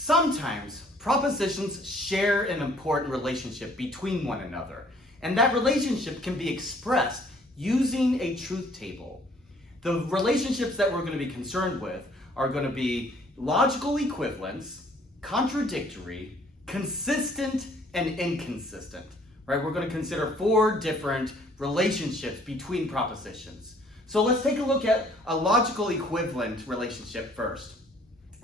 Sometimes propositions share an important relationship between one another, and that relationship can be expressed using a truth table. The relationships that we're going to be concerned with are going to be logical equivalence, contradictory, consistent, and inconsistent. Right? We're going to consider 4 different relationships between propositions. So let's take a look at a logical equivalent relationship first.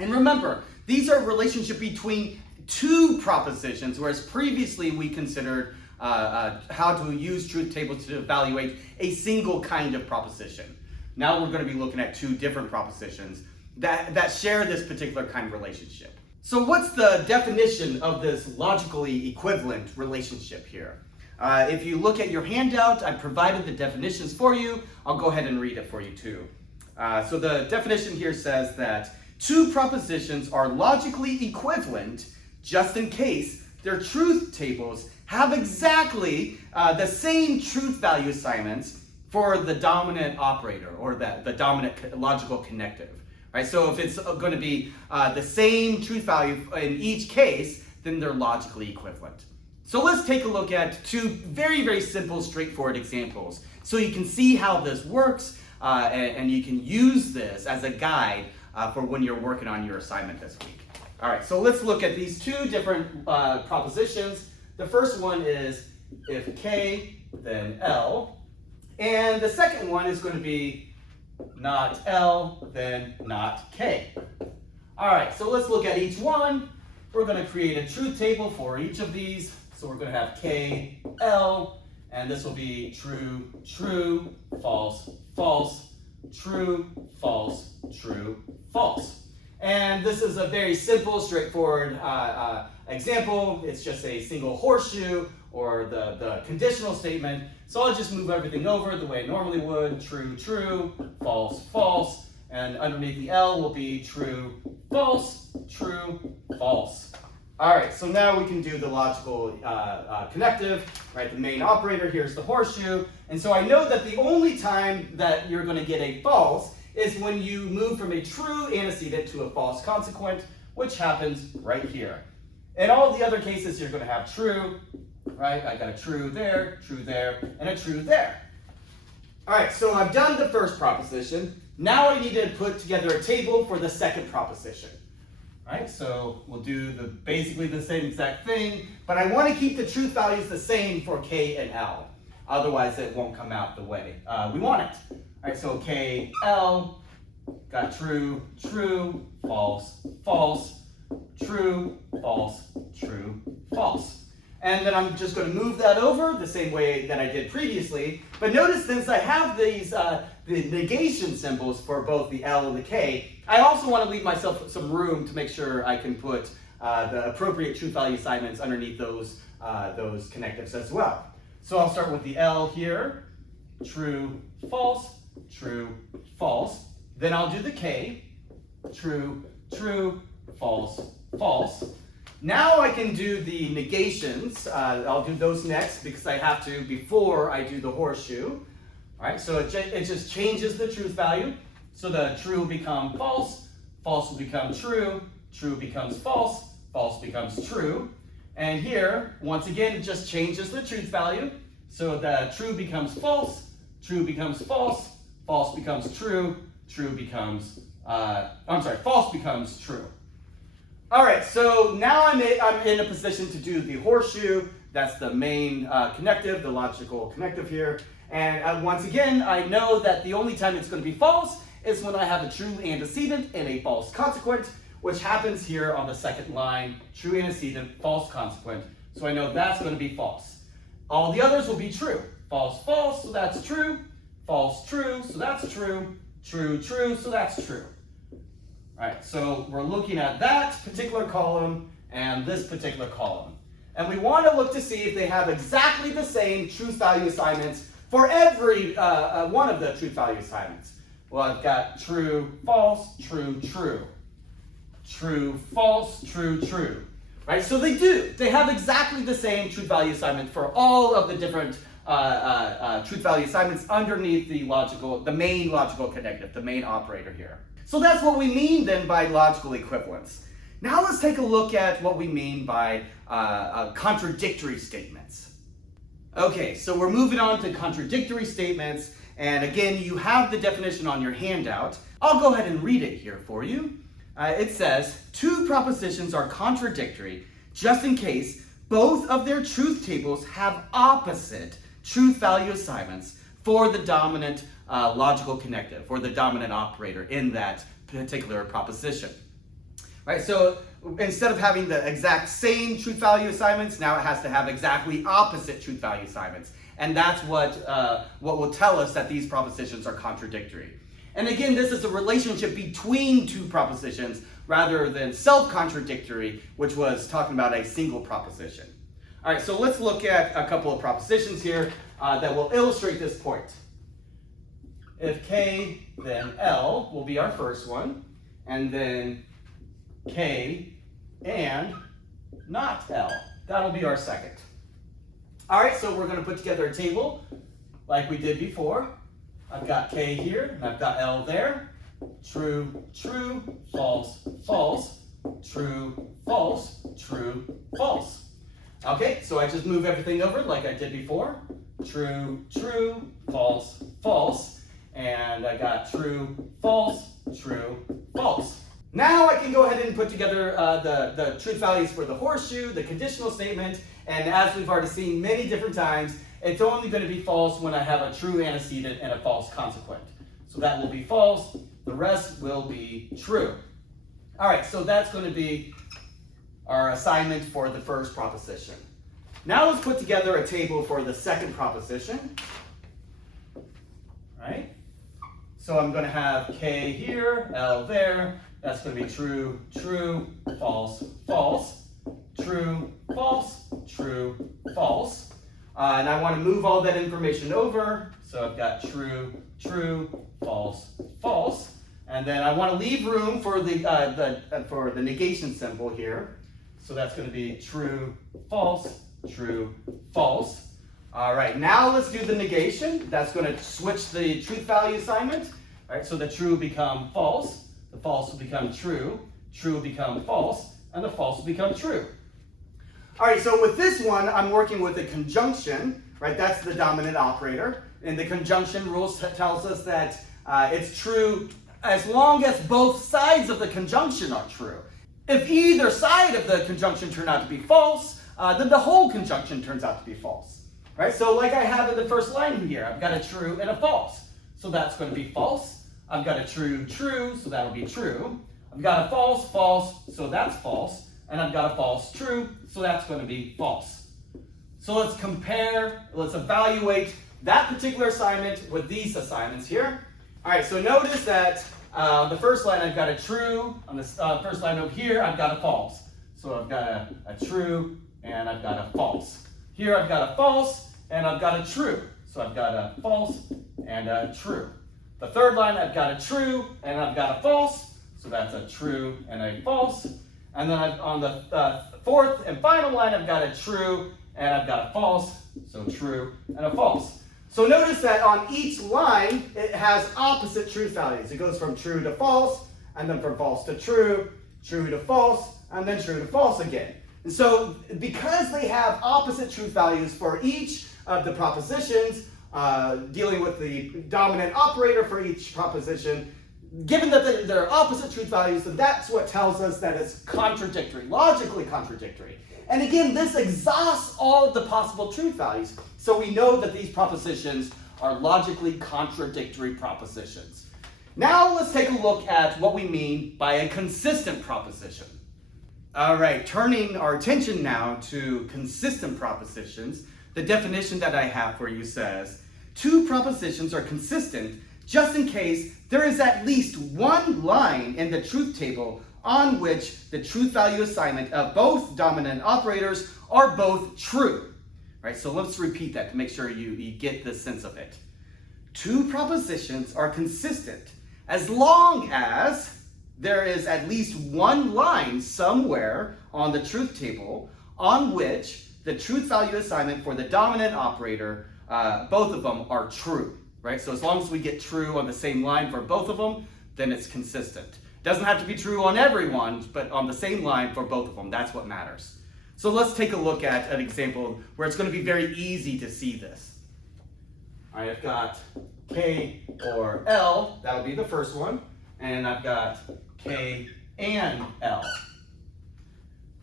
And remember, these are a relationship between 2 propositions, whereas previously we considered how to use truth tables to evaluate a single kind of proposition. Now we're going to be looking at 2 different propositions that share this particular kind of relationship. So what's the definition of this logically equivalent relationship here? If you look at your handout, I provided the definitions for you. I'll go ahead and read it for you too. So the definition here says that 2 propositions are logically equivalent just in case their truth tables have exactly the same truth value assignments for the dominant operator or the dominant logical connective. Right? So if it's going to be the same truth value in each case, then they're logically equivalent. So let's take a look at 2 very, very simple, straightforward examples so you can see how this works and you can use this as a guide for when you're working on your assignment this week. All right, so let's look at these 2 different propositions. The first one is if K, then L. And the second one is going to be not L, then not K. All right, so let's look at each one. We're going to create a truth table for each of these. So we're going to have K, L, and this will be true, true, false, false, true, false, true, false. And this is a very simple, straightforward example. It's just a single horseshoe or the conditional statement. So I'll just move everything over the way I normally would. True, true, false, false. And underneath the L will be true, false, true, false. All right, so now we can do the logical connective, right? The main operator, here's the horseshoe. And so I know that the only time that you're going to get a false is when you move from a true antecedent to a false consequent, which happens right here. In all the other cases, you're going to have true, right? I got a true there, and a true there. All right, so I've done the first proposition. Now I need to put together a table for the second proposition. Right, so we'll do basically the same exact thing, but I want to keep the truth values the same for K and L. Otherwise, it won't come out the way we want it. All right, so K, L, got true, true, false, false, true, false, true, false. And then I'm just going to move that over the same way that I did previously. But notice since I have these the negation symbols for both the L and the K, I also want to leave myself some room to make sure I can put the appropriate truth value assignments underneath those connectives as well. So I'll start with the L here, true, false, false. Then I'll do the K, true, true, false, false. Now I can do the negations. I'll do those next because I have to before I do the horseshoe. All right, so it just changes the truth value. So the true will become false, false will become true, true becomes false, false becomes true. And here, once again, it just changes the truth value. So the true becomes false, true becomes false, false becomes true, true becomes, false becomes true. All right, so now I'm in a position to do the horseshoe. That's the main connective, the logical connective here. And once again, I know that the only time it's going to be false is when I have a true antecedent and a false consequent, which happens here on the second line, true antecedent, false consequent. So I know that's going to be false. All the others will be true. False, false, so that's true. False, true, so that's true. True, true, so that's true. All right, so we're looking at that particular column and this particular column. And we want to look to see if they have exactly the same truth value assignments for every one of the truth value assignments. Well, I've got true, false, true, true. True, false, true, true. Right, so they do. They have exactly the same truth value assignment for all of the different truth value assignments underneath the main logical connective, the main operator here. So that's what we mean then by logical equivalence. Now let's take a look at what we mean by contradictory statements. Okay, so we're moving on to contradictory statements, and again, you have the definition on your handout. I'll go ahead and read it here for you. It says, two propositions are contradictory just in case both of their truth tables have opposite truth value assignments for the dominant logical connective, or the dominant operator in that particular proposition. Right, so instead of having the exact same truth value assignments, now it has to have exactly opposite truth value assignments. And that's what will tell us that these propositions are contradictory. And again, this is a relationship between two propositions rather than self-contradictory, which was talking about a single proposition. All right, so let's look at a couple of propositions here that will illustrate this point. If K, then L will be our first one, and then K and not L. That'll be our second. All right, so we're going to put together a table like we did before. I've got K here, and I've got L there. True, true, false, false, true, false, true, false. Okay, so I just move everything over like I did before. True, true, false, false. And I got true, false, true, false. Now I can go ahead and put together the truth values for the horseshoe, the conditional statement, and as we've already seen many different times, it's only going to be false when I have a true antecedent and a false consequent. So that will be false, the rest will be true. All right, so that's going to be our assignment for the first proposition. Now let's put together a table for the second proposition. All right, so I'm going to have K here, L there. That's going to be true, true, false, false, true, false, true, false. And I want to move all that information over. So I've got true, true, false, false. And then I want to leave room for the negation symbol here. So that's going to be true, false, true, false. All right, now let's do the negation. That's going to switch the truth value assignment. All right, so the true will become false. The false will become true will become false, and the false will become true. All right, so with this one, I'm working with a conjunction, right? That's the dominant operator. And the conjunction rule tells us that it's true as long as both sides of the conjunction are true. If either side of the conjunction turn out to be false, then the whole conjunction turns out to be false, right? So like I have in the first line here, I've got a true and a false. So that's going to be false. I've got a true, true, so that'll be true. I've got a false, false, so that's false. And I've got a false, true, so that's going to be false. So let's compare, let's evaluate that particular assignment with these assignments here. All right, so notice that the first line I've got a true. On the first line over here, I've got a false. So I've got a true and I've got a false. Here I've got a false and I've got a true. So I've got a false and a true. The third line, I've got a true and I've got a false, so that's a true and a false. And then on the fourth and final line, I've got a true and I've got a false, so true and a false. So notice that on each line, it has opposite truth values. It goes from true to false, and then from false to true to false, and then true to false again. And so because they have opposite truth values for each of the propositions, dealing with the dominant operator for each proposition, given that they're opposite truth values, then that's what tells us that it's contradictory, logically contradictory. And again, this exhausts all of the possible truth values. So we know that these propositions are logically contradictory propositions. Now let's take a look at what we mean by a consistent proposition. All right, turning our attention now to consistent propositions, the definition that I have for you says, two propositions are consistent just in case there is at least one line in the truth table on which the truth value assignment of both dominant operators are both true. Right, so let's repeat that to make sure you get the sense of it. Two propositions are consistent as long as there is at least one line somewhere on the truth table on which the truth value assignment for the dominant operator, both of them are true. Right, so as long as we get true on the same line for both of them, then it's consistent. Doesn't have to be true on everyone, but on the same line for both of them. That's what matters. So let's take a look at an example where it's going to be very easy to see this. All right, I've got K or L, that would be the first one, and I've got K and L.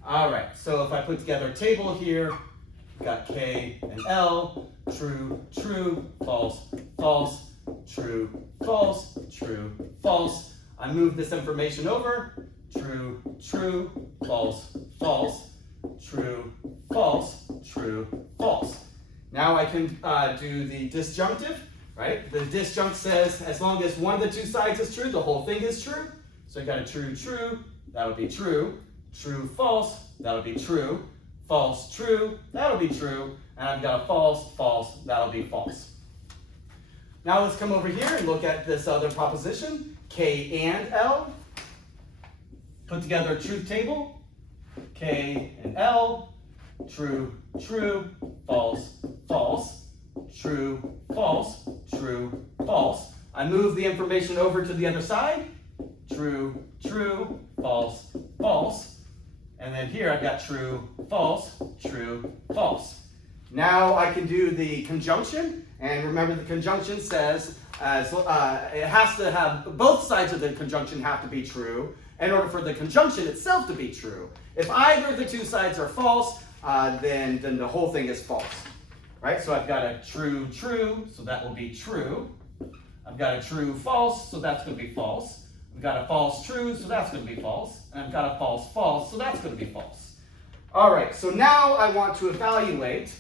All right, so if I put together a table here, I've got K and L, true, true, false, false, true, false, true, false. I move this information over, true, true, false, false, true, false, true, false. Now I can do the disjunctive, right? The disjunct says as long as one of the two sides is true, the whole thing is true. So I got a true, true, that would be true. True, false, that would be true. False, true, that'll be true. And I've got a false, false, that'll be false. Now let's come over here and look at this other proposition, K and L. Put together a truth table, K and L, true, true, false, false, true, false, true, false. I move the information over to the other side, true, true, false, false. And then here I've got true, false, true, false. Now I can do the conjunction, and remember the conjunction says it has to have, both sides of the conjunction have to be true in order for the conjunction itself to be true. If either of the two sides are false, then the whole thing is false. Right? So I've got a true, true, so that will be true. I've got a true, false, so that's going to be false. I've got a false, true, so that's going to be false. And I've got a false, false, so that's going to be false. All right, so now I want to evaluate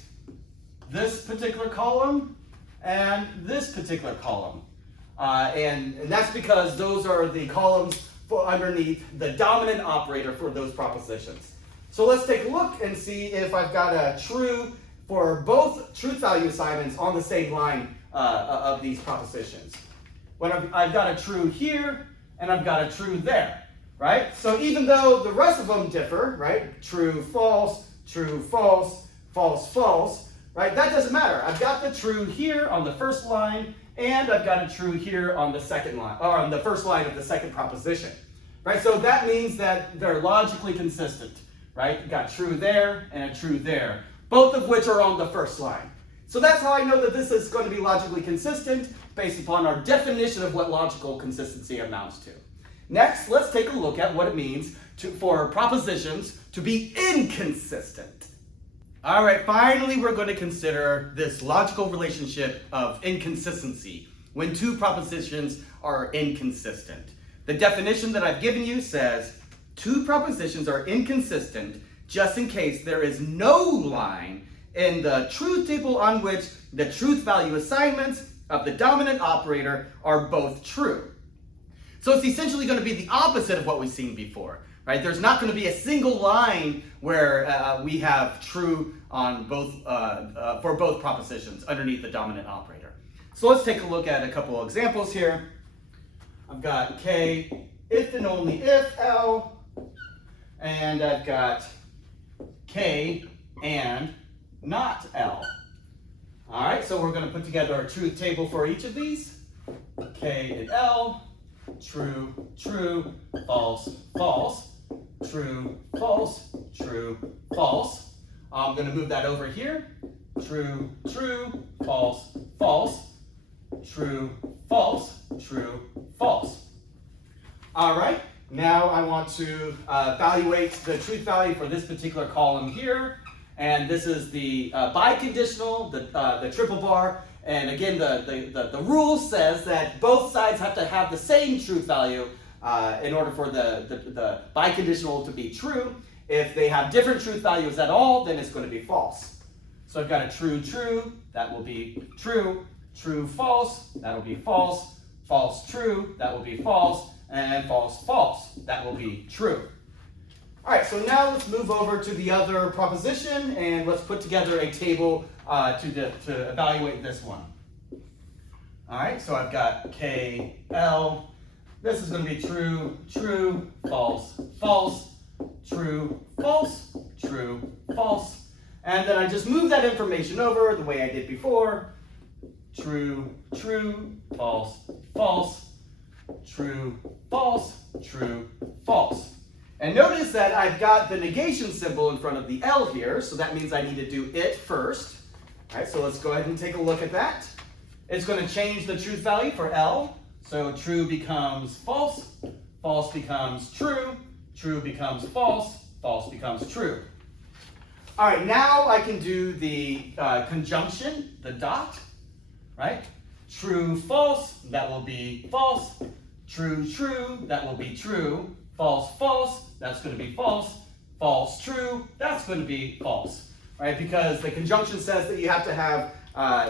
this particular column and this particular column. And that's because those are the columns for underneath the dominant operator for those propositions. So let's take a look and see if I've got a true for both truth value assignments on the same line of these propositions. When I've got a true here and I've got a true there, right? So even though the rest of them differ, right? True, false, false, false, right? That doesn't matter. I've got the true here on the first line, and I've got a true here on the second line, or on the first line of the second proposition, right? So that means that they're logically consistent, right? You've got true there and a true there, both of which are on the first line. So that's how I know that this is going to be logically consistent based upon our definition of what logical consistency amounts to. Next, let's take a look at what it means for propositions to be inconsistent. All right, finally, we're going to consider this logical relationship of inconsistency when two propositions are inconsistent. The definition that I've given you says two propositions are inconsistent just in case there is no line in the truth table on which the truth value assignments of the dominant operator are both true. So it's essentially going to be the opposite of what we've seen before. Right? There's not going to be a single line where we have true on both for both propositions underneath the dominant operator. So let's take a look at a couple of examples here. I've got K if and only if L, and I've got K and not L. All right, so we're going to put together a truth table for each of these. K and L, true, true, false, false. True, false, true, false. I'm going to move that over here. True, true, false, false. True, false, true, false. All right, now I want to evaluate the truth value for this particular column here. And this is the biconditional, the triple bar. And again, the rule says that both sides have to have the same truth value in order for the biconditional to be true. If they have different truth values at all, then it's going to be false. So I've got a true, true, that will be true. True, false, that will be false. False, true, that will be false. And false, false, that will be true. All right, so now let's move over to the other proposition and let's put together a table to evaluate this one. All right, so I've got K, L. This is going to be true, true, false, false, true, false, true, false. And then I just move that information over the way I did before. True, true, false, false, true, false, true, false. And notice that I've got the negation symbol in front of the L here, so that means I need to do it first. All right, so let's go ahead and take a look at that. It's going to change the truth value for L. So true becomes false, false becomes true, true becomes false, false becomes true. All right, now I can do the conjunction, the dot, right? True, false, that will be false. True, true, that will be true. False, false, that's going to be false. False, true, that's going to be false, right? Because the conjunction says that you have to have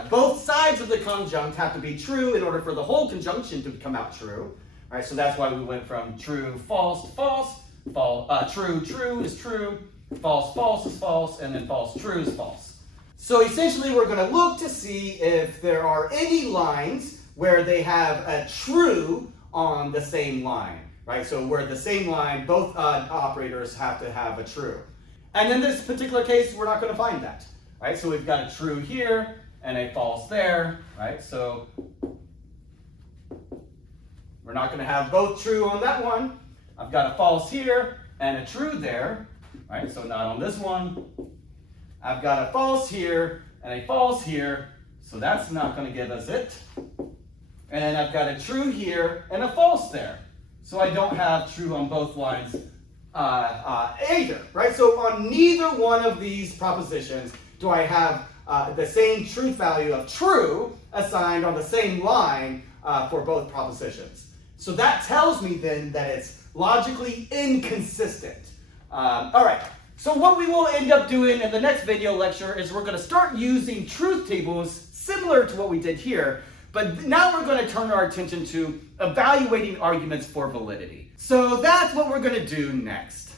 both sides of the conjunct have to be true in order for the whole conjunction to come out true. All right, so that's why we went from true, false to false. True, true is true. False, false is false, and then false, true is false. So essentially, we're going to look to see if there are any lines where they have a true on the same line. Right, so where the same line, both operators have to have a true. And in this particular case, we're not going to find that. Right, so we've got a true here and a false there. Right, so we're not going to have both true on that one. I've got a false here and a true there. Right, so not on this one. I've got a false here and a false here, so that's not going to give us it. And I've got a true here and a false there. So I don't have true on both lines either, right? So on neither one of these propositions do I have the same truth value of true assigned on the same line for both propositions. So that tells me then that it's logically inconsistent. All right, so what we will end up doing in the next video lecture is we're going to start using truth tables similar to what we did here. But now we're going to turn our attention to evaluating arguments for validity. So that's what we're going to do next.